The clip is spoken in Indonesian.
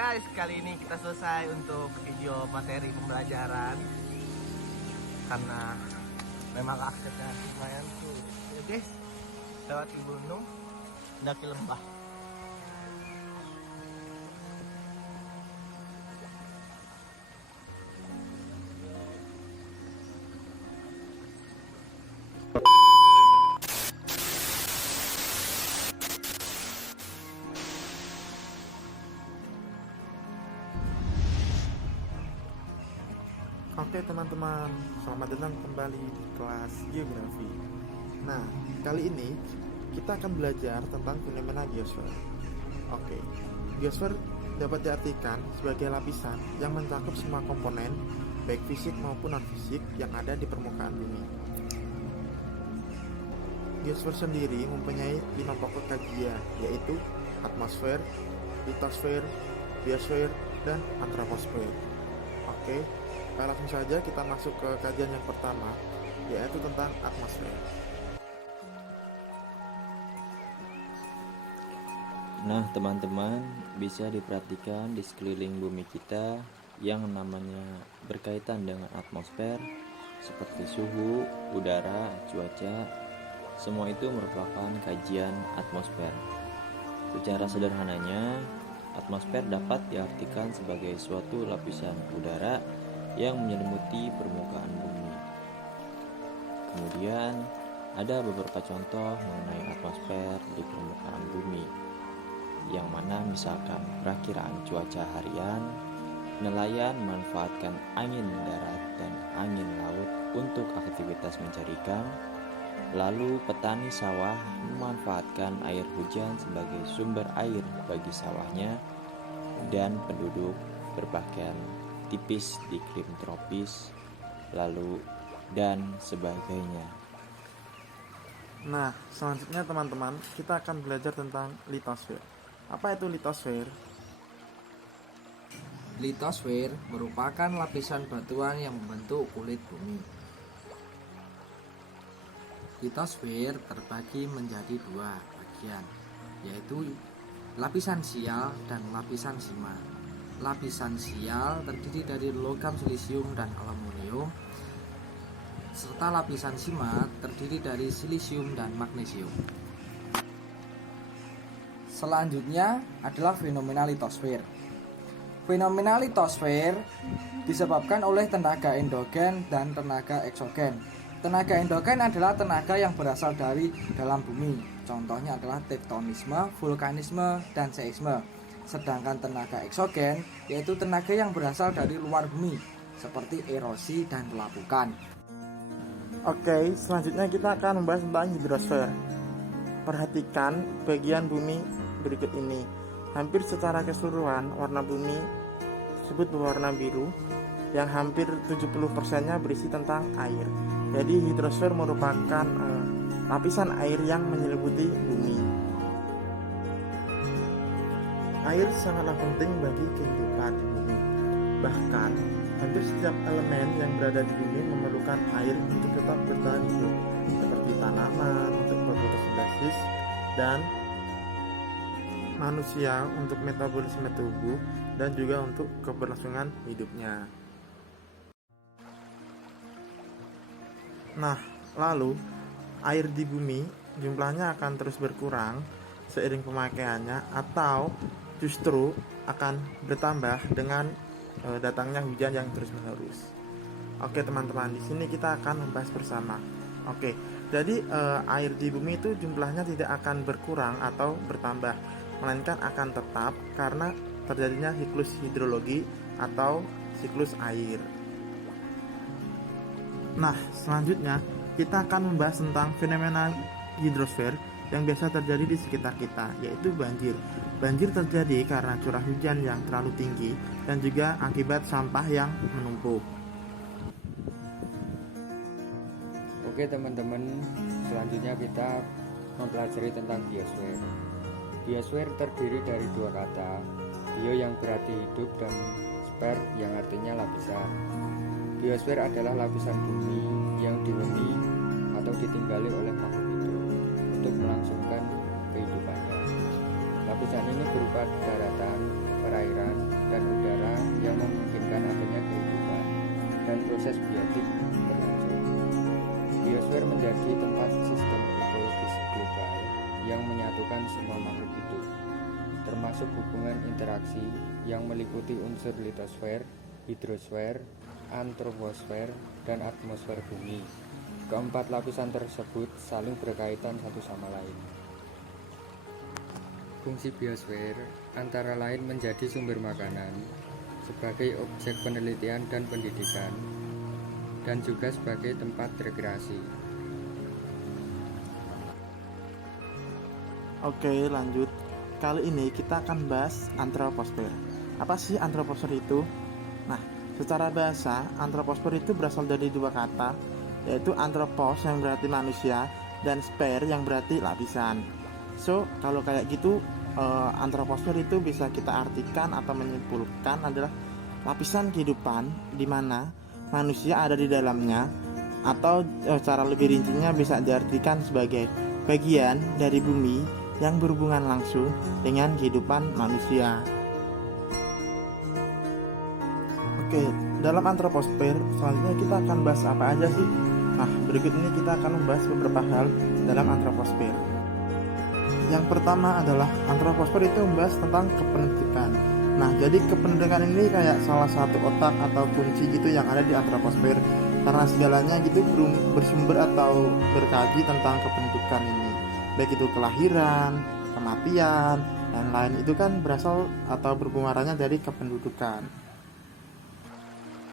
guys, kali ini kita selesai untuk video materi pembelajaran karena memang aksesnya lumayan sulit ya guys, lewati gunung, mendaki lembah. Oke teman-teman, selamat datang kembali di kelas geografi. Nah, kali ini kita akan belajar tentang fenomena geosfer. Oke, geosfer dapat diartikan sebagai lapisan yang mencakup semua komponen, baik fisik maupun non-fisik yang ada di permukaan bumi. Geosfer sendiri mempunyai 5 pokok kajian, yaitu atmosfer, litosfer, biosfer, dan antroposfer. Oke, langsung saja kita masuk ke kajian yang pertama, yaitu tentang atmosfer. Nah teman-teman, bisa diperhatikan di sekeliling bumi kita yang namanya berkaitan dengan atmosfer, seperti suhu, udara, cuaca, semua itu merupakan kajian atmosfer. Secara sederhananya, atmosfer dapat diartikan sebagai suatu lapisan udara yang menyelimuti permukaan bumi. Kemudian ada beberapa contoh mengenai atmosfer di permukaan bumi, yang mana misalkan perakiraan cuaca harian, nelayan memanfaatkan angin darat dan angin laut untuk aktivitas mencari ikan, lalu petani sawah memanfaatkan air hujan sebagai sumber air bagi sawahnya, dan penduduk berpakaian tipis di iklim tropis, lalu dan sebagainya. Nah, selanjutnya teman-teman, kita akan belajar tentang litosfer. Apa itu litosfer? Litosfer merupakan lapisan batuan yang membentuk kulit bumi. Litosfer terbagi menjadi 2 bagian, yaitu lapisan sial dan lapisan sima. Lapisan sial terdiri dari logam silisium dan aluminium, serta lapisan sima terdiri dari silisium dan magnesium. Selanjutnya adalah fenomena litosfer. Fenomena litosfer disebabkan oleh tenaga endogen dan tenaga eksogen. Tenaga endogen adalah tenaga yang berasal dari dalam bumi. Contohnya adalah tektonisme, vulkanisme, dan seisme. Sedangkan tenaga eksogen yaitu tenaga yang berasal dari luar bumi, seperti erosi dan pelapukan. Oke, selanjutnya kita akan membahas tentang hidrosfer. Perhatikan bagian bumi berikut ini. Hampir secara keseluruhan warna bumi disebut berwarna biru, yang hampir 70%-nya berisi tentang air. Jadi hidrosfer merupakan lapisan air yang menyelimuti bumi. Air sangatlah penting bagi kehidupan di bumi. Bahkan, hampir setiap elemen yang berada di bumi memerlukan air untuk tetap bertahan hidup, seperti tanaman untuk fotosintesis dan manusia untuk metabolisme tubuh dan juga untuk keberlangsungan hidupnya. Nah, lalu air di bumi jumlahnya akan terus berkurang seiring pemakaiannya, atau justru akan bertambah dengan datangnya hujan yang terus-menerus. Oke teman-teman, di sini kita akan membahas bersama. Oke, jadi air di bumi itu jumlahnya tidak akan berkurang atau bertambah, melainkan akan tetap karena terjadinya siklus hidrologi atau siklus air. Nah, selanjutnya kita akan membahas tentang fenomena hidrosfer yang biasa terjadi di sekitar kita, yaitu banjir. Banjir terjadi karena curah hujan yang terlalu tinggi dan juga akibat sampah yang menumpuk. Oke teman-teman, selanjutnya kita mempelajari tentang biosfer. Biosfer terdiri dari 2 kata, bio yang berarti hidup dan sfer yang artinya lapisan. Biosfer adalah lapisan bumi yang dihuni atau ditinggali oleh makhluk hidup untuk melangsungkan kehidupannya. Lapisan ini berupa daratan, perairan, proses biotik berlangsung. Biosfer menjadi tempat sistem ekologis global yang menyatukan semua makhluk hidup, termasuk hubungan interaksi yang meliputi unsur litosfer, hidrosfer, antroposfer, dan atmosfer bumi. Keempat lapisan tersebut saling berkaitan satu sama lain. Fungsi biosfer antara lain menjadi sumber makanan, sebagai objek penelitian dan pendidikan, dan juga sebagai tempat rekreasi. Oke, lanjut. Kali ini kita akan bahas antroposfer. Apa sih antroposfer itu? Nah, secara bahasa, antroposfer itu berasal dari dua kata, yaitu anthropos yang berarti manusia dan sphere yang berarti lapisan. So, kalau kayak gitu, antroposfer itu bisa kita artikan atau menyimpulkan adalah lapisan kehidupan di mana manusia ada di dalamnya, atau cara lebih rincinya bisa diartikan sebagai bagian dari bumi yang berhubungan langsung dengan kehidupan manusia. Oke, dalam antroposfer selanjutnya kita akan bahas apa aja sih? Nah, berikut ini kita akan membahas beberapa hal dalam antroposfer. Yang pertama adalah antroposfer itu membahas tentang kependudukan. Nah, jadi kependudukan ini kayak salah satu otak atau kunci gitu yang ada di antroposfer, karena segalanya gitu bersumber atau berkaji tentang kependudukan ini, baik itu kelahiran, kematian, dan lain itu kan berasal atau berpengaruhnya dari kependudukan.